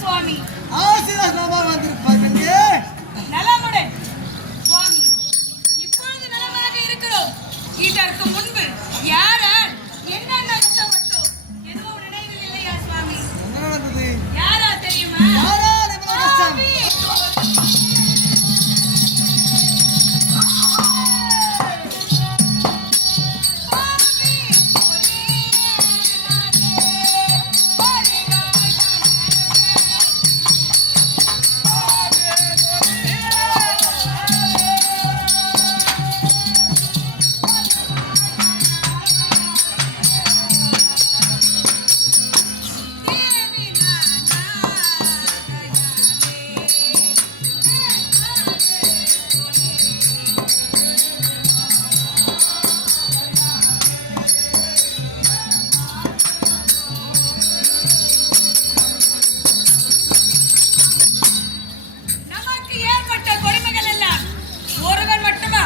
சுவாமி. ஆசீர்வாதமா வந்திருப்பாங்க. நலமுடன் சுவாமி. இப்பொழுது நலமாக இருக்கிறோம். இதற்கு முன்பு யாரால் என்னென்ன கஷ்டப்பட்டோம் எதுவும் நினைவில் இல்லையா சுவாமி? என்ன நடந்தது? யாரா தெரியுமா? யாரால் இவ்வளவு கஷ்டம்? நமக்கு ஏற்பட்ட கொடுமைகள் எல்லாம் ஒருவன் மட்டுமா?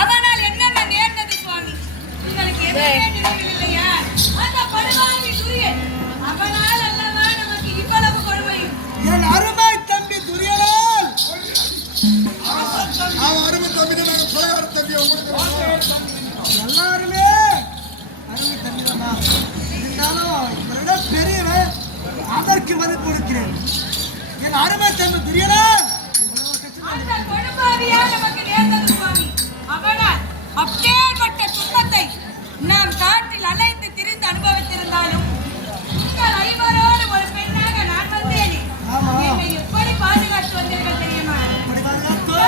அவனால் என்னென்ன நேர்ந்தது சுவாமி? உங்களுக்கு எதுவுமே நினைவில் இல்லையா? அந்த படுவாவி சூரியன் அவனால் அல்லவா நமக்கு இவ்வளவு கொடுமையும். என் அருமை தம்பி துரியனால் அவன் அருமை தம்பி தான் புலகார தம்பி எல்லாருமே அருமை தம்பி தான். இருந்தாலும் இவரோட பெரியவன் அதற்கு மதிப்பு கொடுக்கிறேன். என் அருமை தம்பி துரியனால் அந்த கொடுபாவியா நமக்கு நேர்ந்தது சுவாமி. அவனால் அப்பேற்பட்ட துன்பத்தை நாம் காட்டில் அலைந்து திரிந்து அனுபவித்திருந்தாலும் உங்கள் ஐவரோடு ஒரு பெண்ணாக நான் வந்தேனே. ஆமா. என்னை எப்படி பாதுகாத்து வந்தீர்கள் தெரியுமா? அப்படி பாதுகாத்து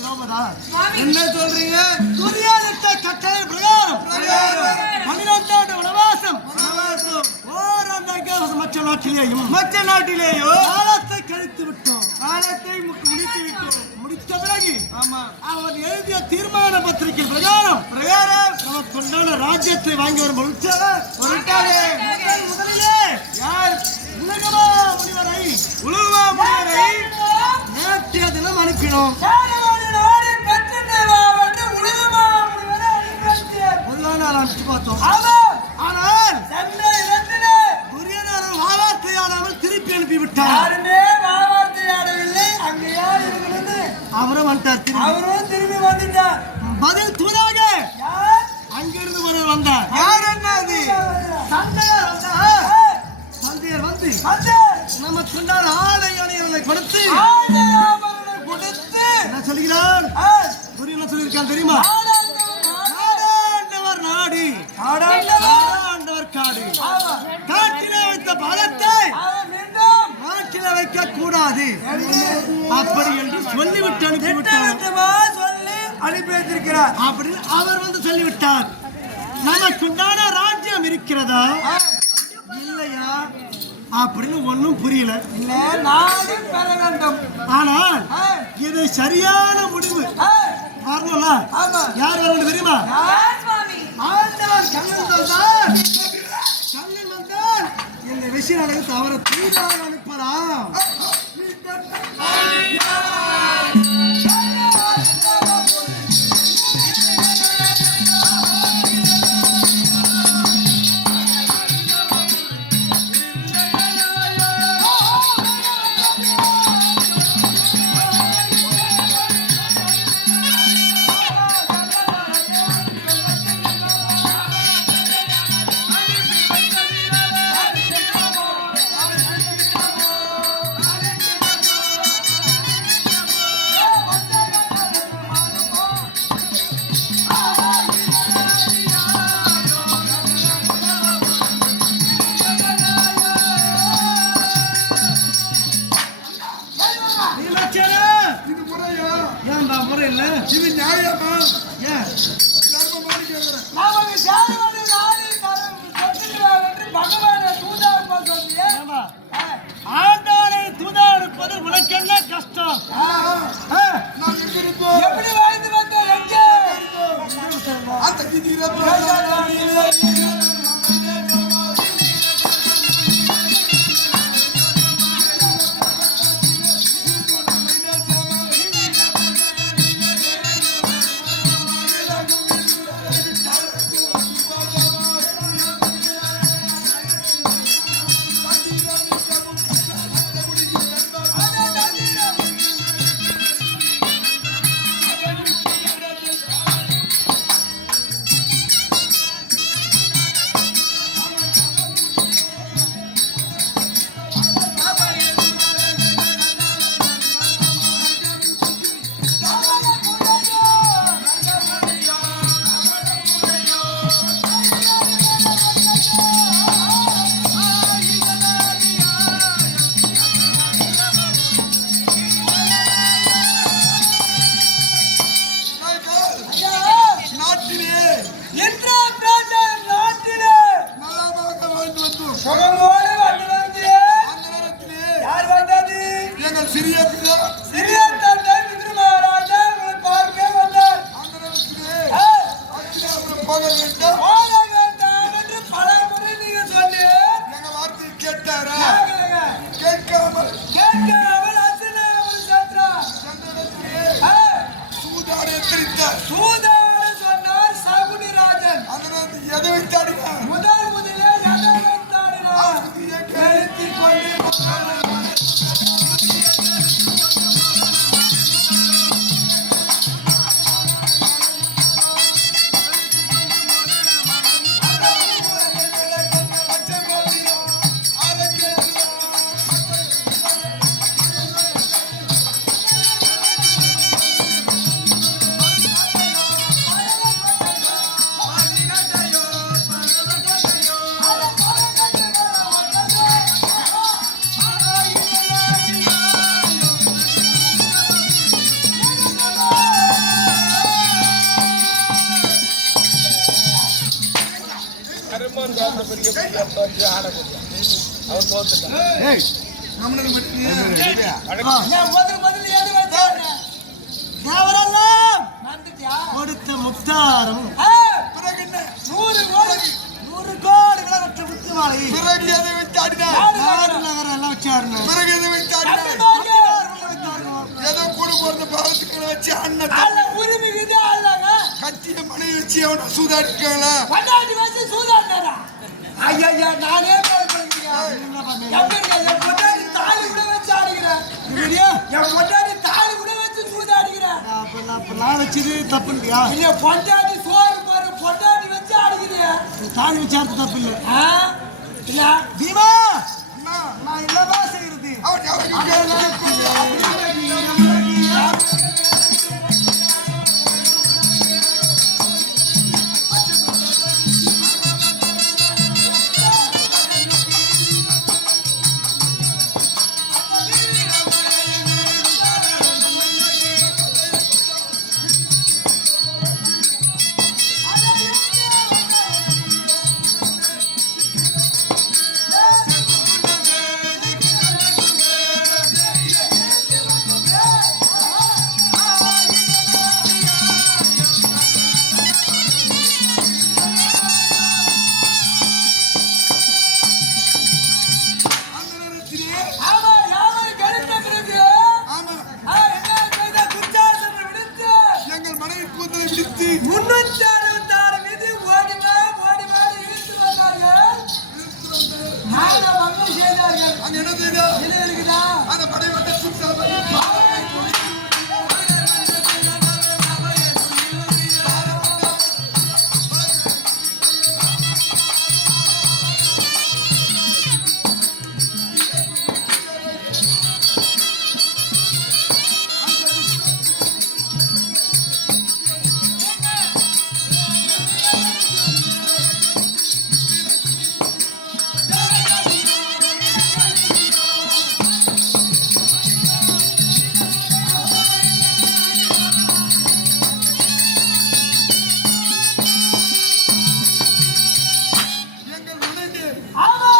திரௌபதா சுவாமி என்ன சொல்றீங்க? துரியோதன கட்டளை பிரகாரம் 12 ஆண்டு வனவாசம் மற்ற நாட்டிலேயோ காலத்தை கழித்து விட்டோம். காலத்தை முடித்து விட்டோம். முடித்த பிறகு ஆமா, அவர் எழுதிய தீர்மான பத்திரிகை பிரகாரம் நமக்கு உண்டான ராஜ்யத்தை வாங்கி வரும் பொருட்டாளே முதலிலே யார்? உலகமா முனிவரை உலகமா முனிவரை நேற்றைய தினம் அனுப்பினோம். பொதுவான அனுப்பிச்சு பார்த்தோம். ஆனால் துரியோதனன் வார்த்தையாடாமல் திருப்பி அனுப்பிவிட்டார். அவரும் வந்துட்டார். திரும்பி வந்துட்டார். பதில் தூதாக அங்கிருந்து ஒருவர் வந்தார். யார் என்னது? தந்தையர் வந்து நமக்கு உண்டான ஆடை அணிகளை கொடுத்து என்ன சொல்கிறார்? துரியன் சொல்லியிருக்கான் தெரியுமா? ஆண்டவர் நாடு ஆண்டவர் காடு காட்டிலே வைத்த பலத்தை நாட்டிலே வைக்க கூடாது அப்படி என்று சொல்லிவிட்டு அனுப்பிவிட்டார். சொல்லி அனுப்பி வைத்திருக்கிறார். அப்படின்னு அவர் வந்து சொல்லிவிட்டார். நமக்குண்டான ராஜ்யம் இருக்கிறதா இல்லையா அப்படின்னு ஒன்னும் புரியல. நாடு பெற வேண்டும். ஆனால் இது சரியான முடிவு வரணும்ல. யார் வரணும் தெரியுமா? ஆண்டவர் கண்ணன் வந்தார். கண்ணன் வந்தால் இந்த விஷயம் நடந்து அவரை தூதாக அனுப்பலாம். இது நியாயமா? ஏன் தர்மமானு கேக்குறேன். நமக்கு சேவகனை நாடி கொண்டுகிறார் என்று பகவானை தூதா சொல்லியே. ஆண்டாளை தூதா அனுப்பது உனக்கு என்ன கஷ்டம்? நான் எங்க இருப்போம்? எப்படி வாழ்ந்து வந்தோம்? எங்கே அந்த கிதிர ஏய் நம்மளுக்கு மட்டும் நான் முதல்ல ஏறி வச்சானே தேவரெல்லாம் வந்துட்டியா கொடுத்த முக்தாரம் பிறகு என்ன 100 கோடி விளக்கற்ற முத்துமாலை பிறகு எதை வச்சாடினா நாடு நகரம் எல்லாம் வச்சாருன்னு பிறகு எதை வச்சாடினா ஏதோ கூட போறது பாவத்துக்களை வச்சு அண்ணன் அல்ல உரிமை விதி அல்லங்க கத்திய மனைவி வச்சு அவனை சூதாடிக்காங்களா பண்டாடி வச்சு சூதாடுறா ஐயா நானே என் பொண்டாடி தாலி கூட வச்சு ஆடுகிறேன் என் பொண்டாடி தாலி கூட வச்சு சூதாடுகிறேன் நான் வச்சது தப்பு இல்லையா இல்ல பொண்டாடி சோறு போற பொண்டாடி வச்சு ஆடுகிறேன் தாலி வச்சாரு தப்பு இல்லை இல்ல தீமா அண்ணா நான் இல்லவா செய்யறது ஆமா யாவர் கருத்த பிறகு ஆமா என்ன செய்த குச்சாசனை விடுத்து எங்கள் மனைவி கூந்தலை விடுத்து 366 விதி ஓடி இழுத்து வந்தார்கள் நாங்க மங்கள் செய்தார்கள் அங்க என்ன செய்தா இது இருக்குதா அந்த மனைவி வந்து சுத்தம் எங்கள் மனைவி ஆமா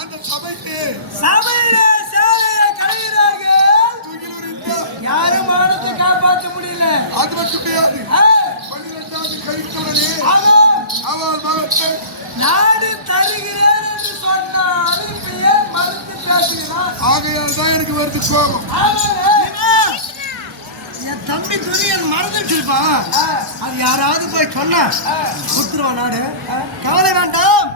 அந்த சபைக்கு சபையிலே சேவையை கலைகிறார்கள் தூக்கில் இருந்தா யாரும் மானத்தை காப்பாற்ற முடியல அது மட்டும் கிடையாது ஆ, 12வது கழித்துடனே ஆமா அவள் மகத்தை நாடு தருகிறேன் என்று சொன்னால் இப்ப ஏன் மறுத்து பேசுகிறான் ஆகையால் தான் எனக்கு வருது கோபம் ஆமாங்க. என் தம்பி துணியன் மறந்து வச்சிருப்பான் அது யாராவது போய் சொன்னா கொடுத்துருவான் நாடு கவலை வேண்டாம்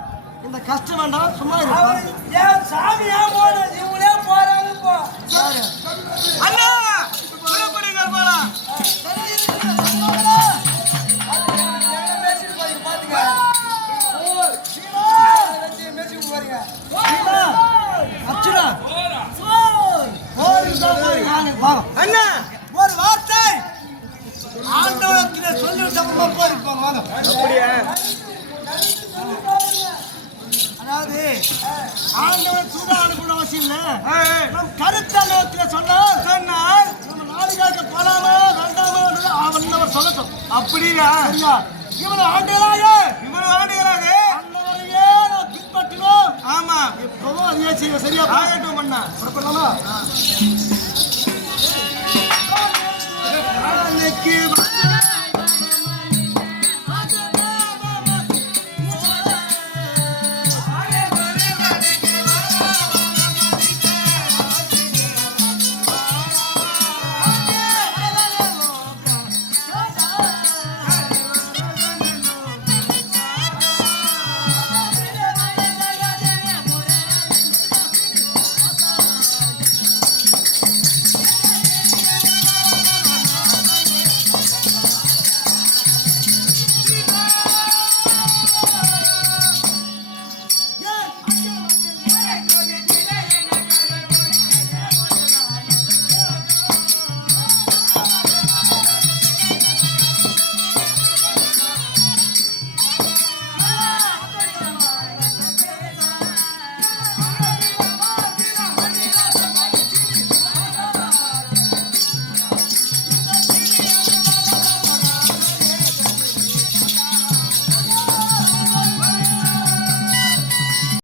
இந்த கஷ்டம் வேண்டாம் சும்மா அவன் இருப்பான் ஏன் சாமியா போன இவங்களே போறாங்க போ யாரு அண்ணா புறப்படுங்க போலாம் அச்சுடா அண்ணா ஒரு வார்த்தை ஆண்டவனத்திலே சொல்லிவிட்ட அப்புறமா போயிருப்பாங்க வாங்க அதாவது ஆண்டவன் சூடா அனுப்பணும் அவசியம் இல்லை நம் கருத்தாண்டவத்திலே சொன்னால் நம்ம நாடு காக்க போலாமா வேண்டாமா அவன் சொல்லட்டும் அப்படியா சரியா இவ்வளவு ஆண்டுகளாக அன்னவரையே நாம் பின்பற்றினோம் ஆமா எப்பவும் அதையே செய்ய சரியா ஆகட்டும் அண்ணா புறப்படலாமா நாளைக்கு